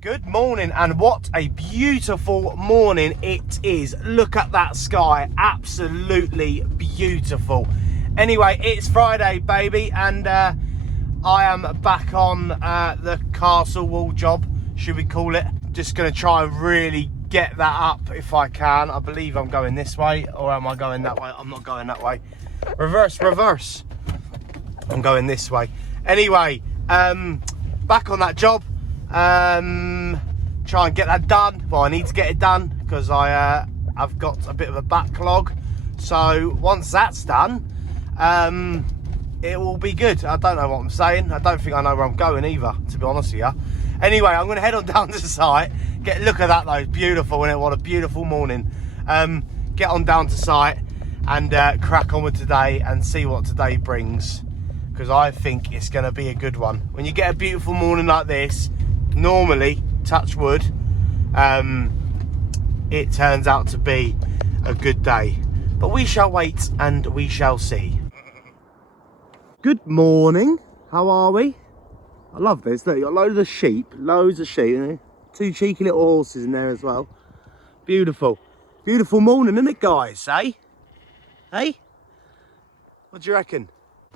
Good morning, and what a beautiful morning it is. Look at that sky, absolutely beautiful. Anyway, it's Friday, baby, and I am back on the castle wall job, should we call it. Just gonna try and really get that up if I can. I believe I'm going this way, or am I going that way? I'm not going that way. Reverse. I'm going this way. Anyway, back on that job. Try and get that done. Well, I need to get it done because I've got a bit of a backlog. So once that's done, it will be good. I don't know what I'm saying. I don't think I know where I'm going either, to be honest with you. Anyway, I'm going to head on down to the site. Look at that though, it's beautiful, isn't it? What a beautiful morning. Get on down to site and crack on with today and see what today brings, because I think it's going to be a good one. When you get a beautiful morning like this, normally, touch wood, it turns out to be a good day. But we shall wait and we shall see. Good morning. How are we? I love this. Look, you got loads of sheep. Two cheeky little horses in there as well. Beautiful. Beautiful morning, isn't it, guys? Eh? Hey? What do you reckon?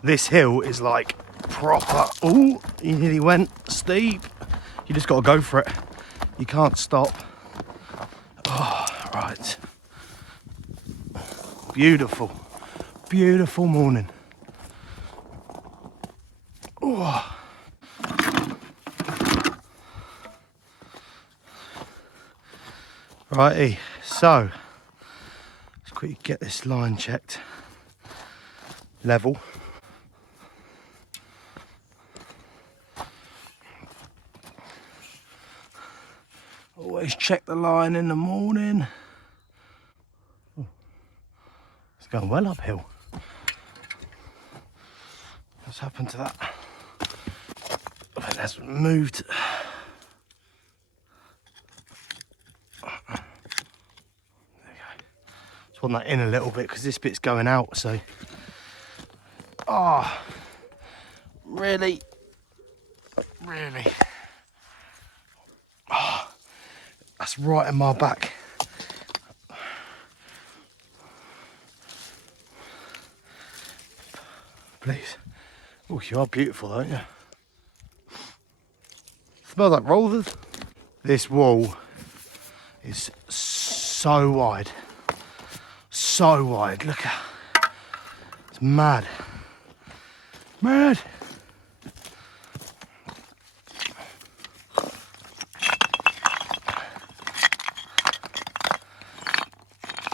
This hill is like proper. Oh, he nearly went steep. You just got to go for it. You can't stop. Oh, right. Beautiful. Beautiful morning. Oh. Righty, so let's quickly get this line checked. Level. Always check the line in the morning. Oh, it's going well uphill. What's happened to that? I think that's moved. There we go. Just want that in a little bit because this bit's going out, so. Oh, really? Oh, that's right in my back. Please. Oh, you are beautiful, aren't you? Smells like rollers. This wall is so wide. So wide. Look at it. It's mad. Mad.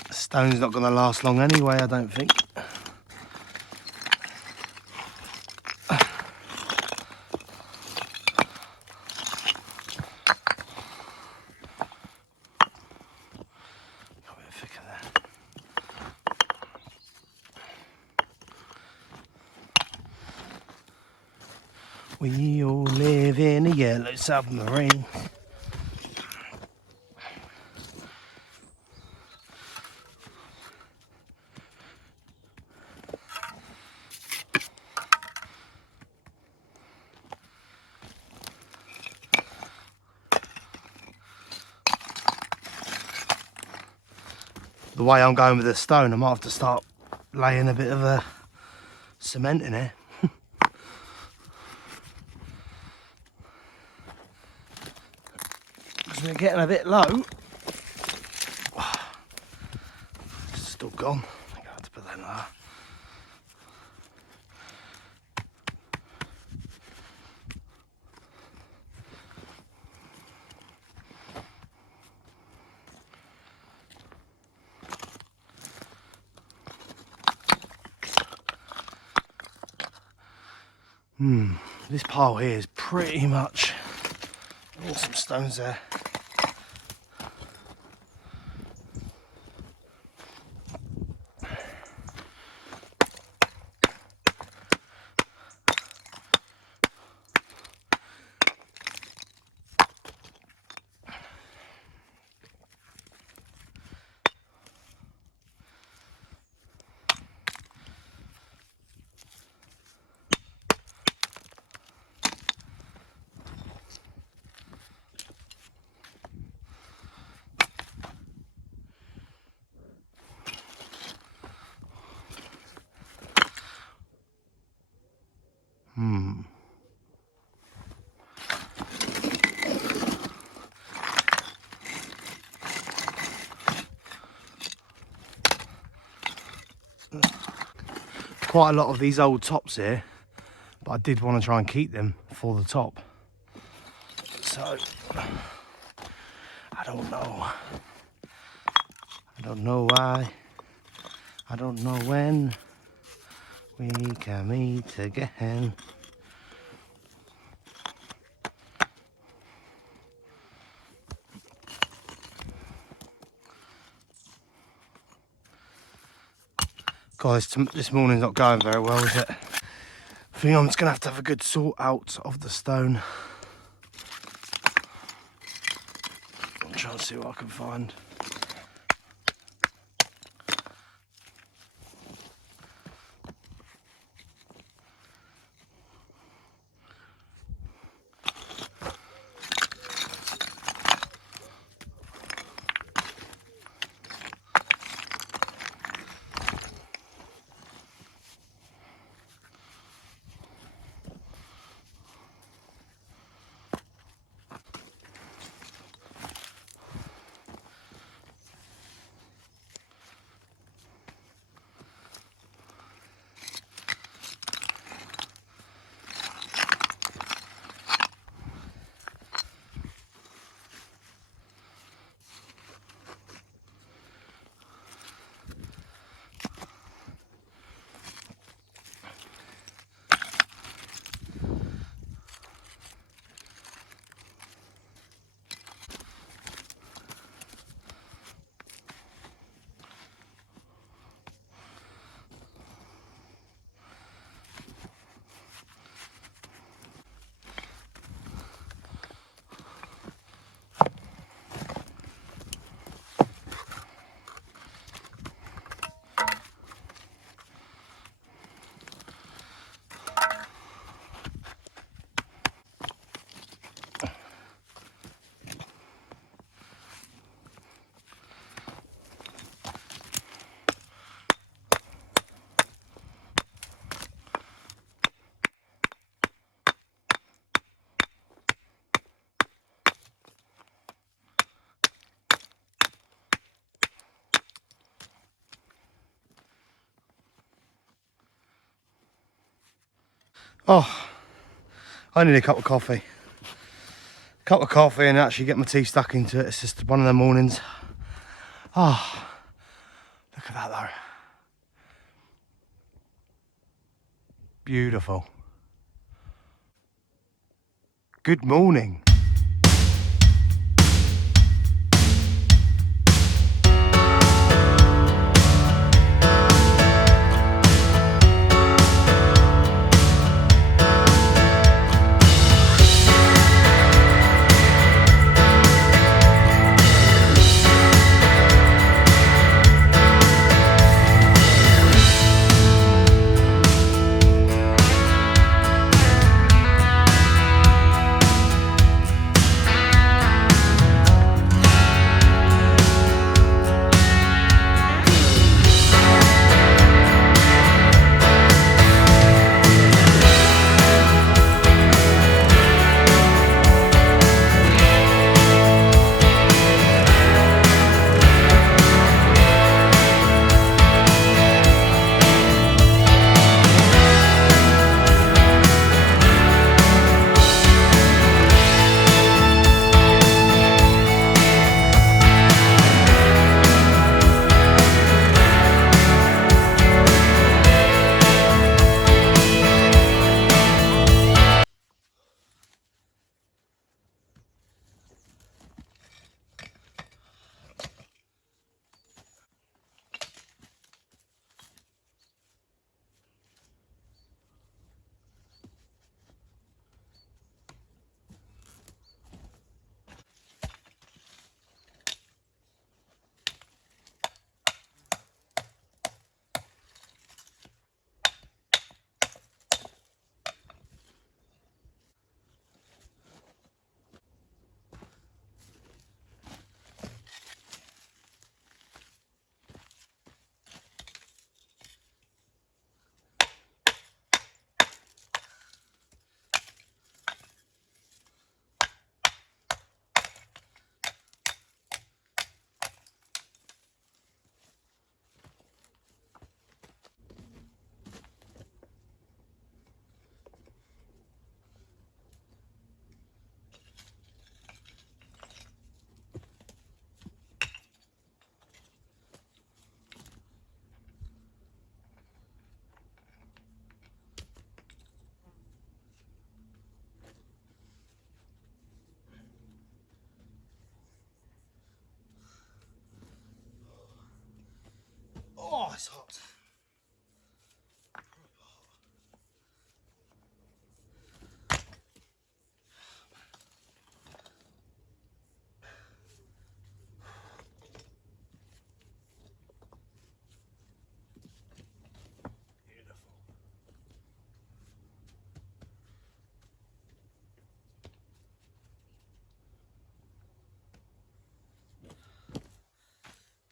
The stone's not going to last long anyway, I don't think. We all live in a yellow submarine. The way I'm going with the stone, I might have to start laying a bit of a cement in here. Because we're getting a bit low. It's still gone. I think I have to put that in there. This pile here is pretty much, oh, some stones there. quite a lot of these old tops here, but I did want to try and keep them for the top. So, I don't know. I don't know why. I don't know when we can meet again. Guys, this morning's not going very well, is it? I think I'm just going to have a good sort out of the stone. I'm trying to see what I can find. Oh, I need a cup of coffee. Cup of coffee and actually get my teeth stuck into it. It's just one of the mornings. Oh, look at that though. Beautiful. Good morning.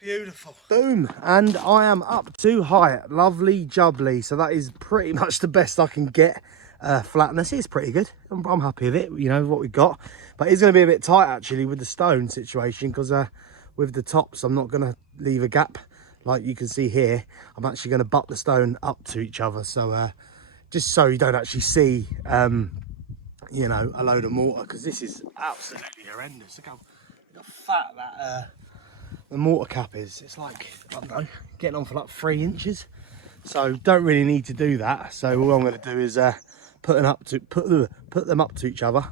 Beautiful. Boom. And I am up to height. Lovely jubbly. So that is pretty much the best I can get. Flatness is pretty good. I'm happy with it, you know, what we got. But it's going to be a bit tight, actually, with the stone situation. Because with the tops, I'm not going to leave a gap. Like you can see here, I'm actually going to butt the stone up to each other. So just so you don't actually see, you know, a load of mortar. Because this is absolutely horrendous. Look how fat that... the mortar cap is. It's like, I don't know, getting on for like 3 inches. So don't really need to do that. So all I'm going to do is put them up to each other,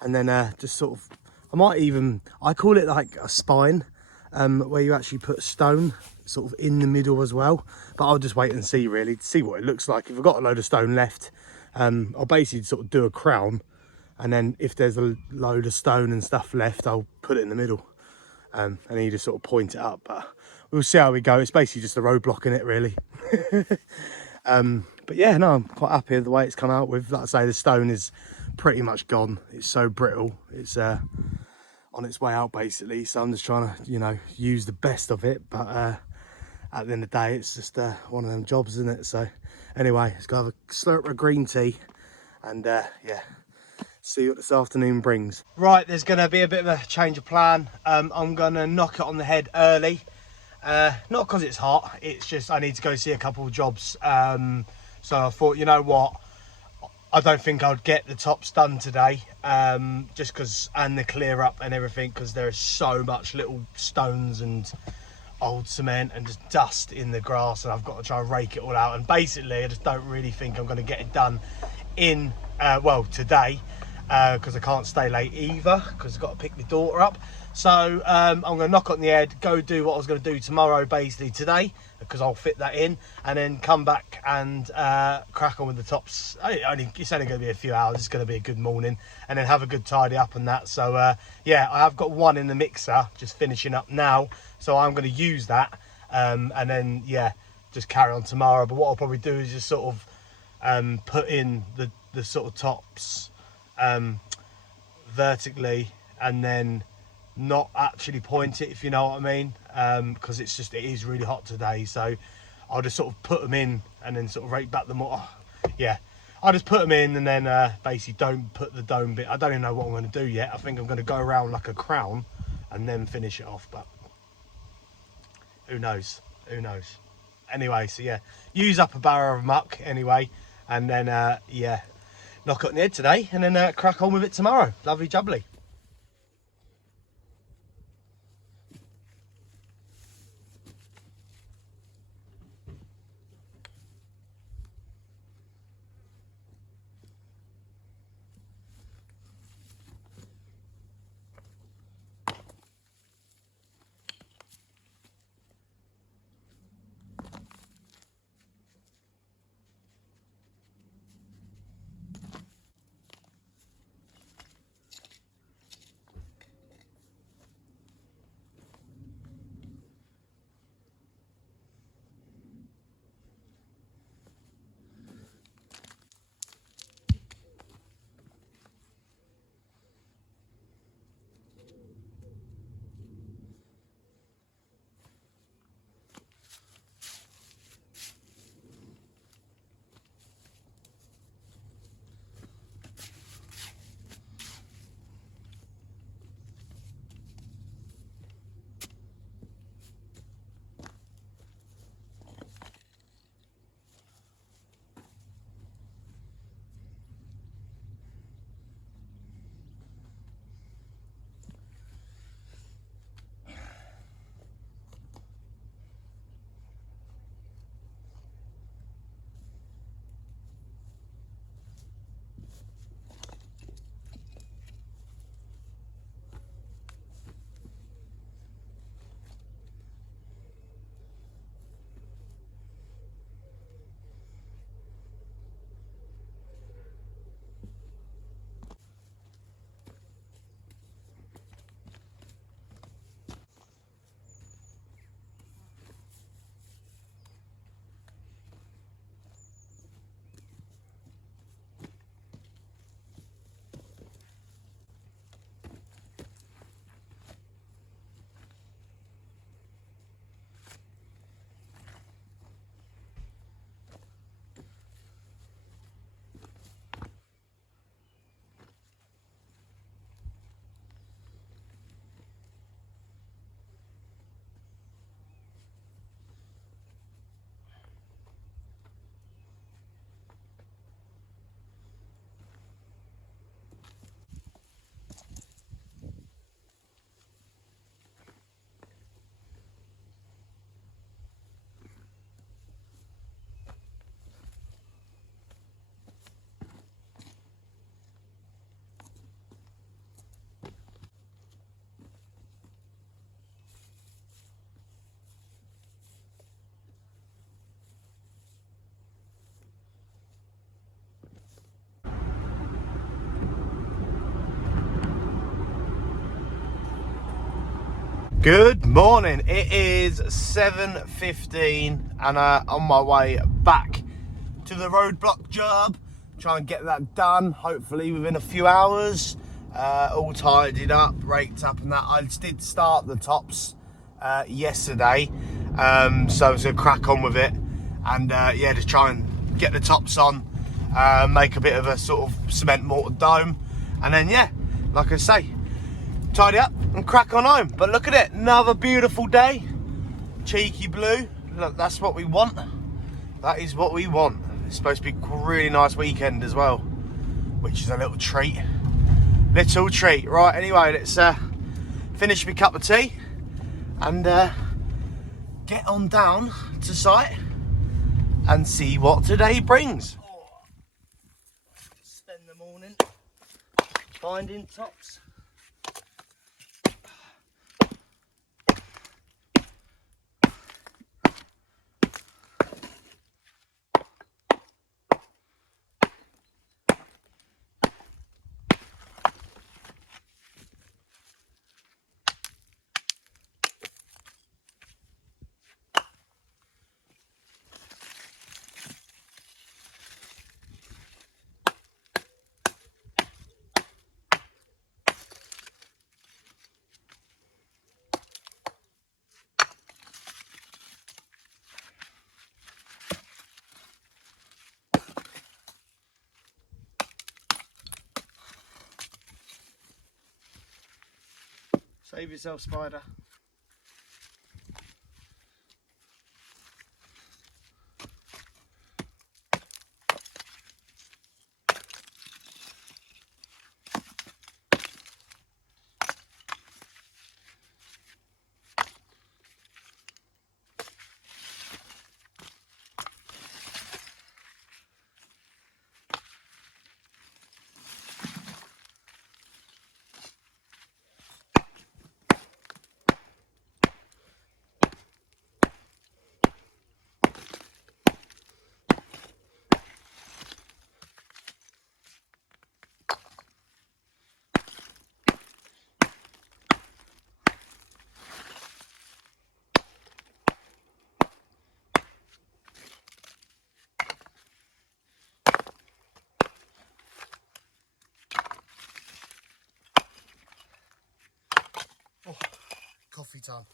and then just sort of, I call it like a spine, where you actually put stone sort of in the middle as well. But I'll just wait and see, really, to see what it looks like. If I've got a load of stone left, I'll basically sort of do a crown, and then if there's a load of stone and stuff left, I'll put it in the middle. And then you just sort of point it up, but we'll see how we go. It's basically just a roadblock in it, really. But yeah, no, I'm quite happy with the way it's come out with. Like I say, the stone is pretty much gone. It's so brittle. It's on its way out, basically. So I'm just trying to, you know, use the best of it. But at the end of the day, it's just one of them jobs, isn't it? So anyway, let's go have a slurp of green tea, and yeah, see what this afternoon brings. Right, there's going to be a bit of a change of plan. I'm going to knock it on the head early. Not because it's hot, it's just I need to go see a couple of jobs. So I thought, you know what, I don't think I'd get the tops done today, just because, and the clear up and everything, because there is so much little stones and old cement and just dust in the grass, and I've got to try and rake it all out. And basically I just don't really think I'm going to get it done in well, today, because I can't stay late either, because I've got to pick my daughter up. So I'm going to knock on the head, go do what I was going to do tomorrow, basically today, because I'll fit that in, and then come back and crack on with the tops. It's only going to be a few hours. It's going to be a good morning, and then have a good tidy up and that. So yeah, I have got one in the mixer, just finishing up now. So I'm going to use that, and then yeah, just carry on tomorrow. But what I'll probably do is just sort of put in the sort of tops vertically, and then not actually point it, if you know what I mean, because it is really hot today. So I'll just sort of put them in and then sort of rake back the mortar. Yeah, I'll just put them in, and then basically don't put the dome bit. I don't even know what I'm going to do yet. I think I'm going to go around like a crown and then finish it off, but who knows, anyway. So yeah, use up a barrow of muck anyway, and then yeah, knock it on the head today, and then crack on with it tomorrow. Lovely jubbly. Good morning. It is 7:15 and on my way back to the roadblock job. Try and get that done, hopefully within a few hours. All tidied up, raked up and that. I did start the tops yesterday, so I was going to crack on with it. And yeah, just try and get the tops on, make a bit of a sort of cement mortar dome. And then yeah, like I say, tidy up and crack on home. But look at it, another beautiful day. Cheeky blue, look, that's what we want. That is what we want. It's supposed to be a really nice weekend as well, which is a little treat. Little treat. Right, anyway, let's finish my cup of tea and get on down to site and see what today brings. Spend the morning finding tops. Save yourself, spider. Oh, coffee time.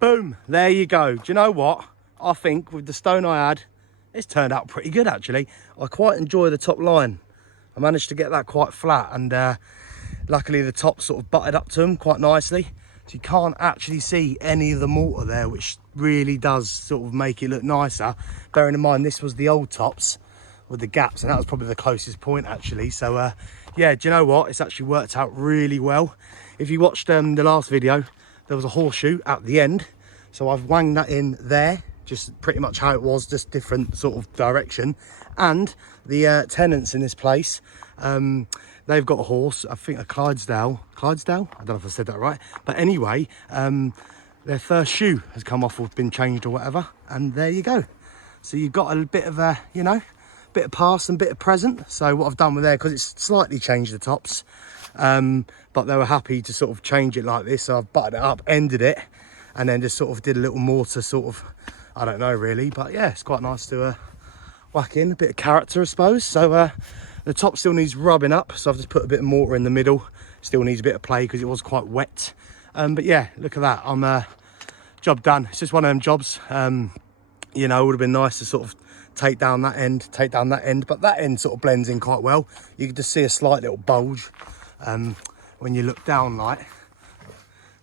Boom, there you go. Do you know what? I think with the stone I had, it's turned out pretty good actually. I quite enjoy the top line. I managed to get that quite flat and luckily the top sort of butted up to them quite nicely. So you can't actually see any of the mortar there, which really does sort of make it look nicer. Bearing in mind this was the old tops with the gaps, and that was probably the closest point actually. So yeah, do you know what, it's actually worked out really well. If you watched the last video, there was a horseshoe at the end, so I've wanged that in there, just pretty much how it was, just different sort of direction. And the tenants in this place, they've got a horse, I think a Clydesdale, I don't know if I said that right, but anyway, their first shoe has come off or been changed or whatever, and there you go. So you've got a bit of a, you know, bit of past and bit of present. So what I've done with there, because it's slightly changed the tops, but they were happy to sort of change it like this, so I've butted it up, ended it, and then just sort of did a little mortar sort of, I don't know really, but yeah, it's quite nice to whack in a bit of character, I suppose. So the top still needs rubbing up, so I've just put a bit of mortar in the middle. Still needs a bit of play because it was quite wet, but yeah, look at that, I'm job done. It's just one of them jobs. You know, it would have been nice to sort of take down that end, but that end sort of blends in quite well. You can just see a slight little bulge when you look down, like.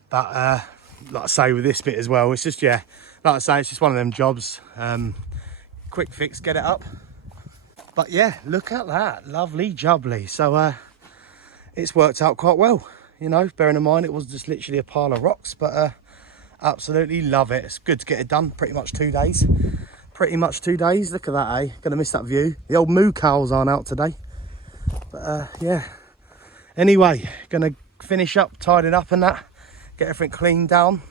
But like I say, with this bit as well, it's just, yeah, like I say, it's just one of them jobs. Quick fix, get it up. But yeah, look at that, lovely jubbly. So it's worked out quite well, you know, bearing in mind it was just literally a pile of rocks, but absolutely love it. It's good to get it done. Pretty much 2 days. Look at that, eh? Gonna miss that view. The old moo cows aren't out today, but yeah, anyway, gonna finish up, tidy it up and that, get everything cleaned down,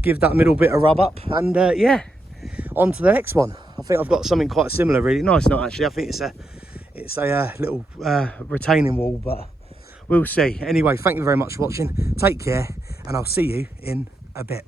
give that middle bit a rub up, and yeah, on to the next one. I think I've got something quite similar, really nice. Not actually, I think it's a little retaining wall, but we'll see. Anyway, thank you very much for watching. Take care, and I'll see you in a bit.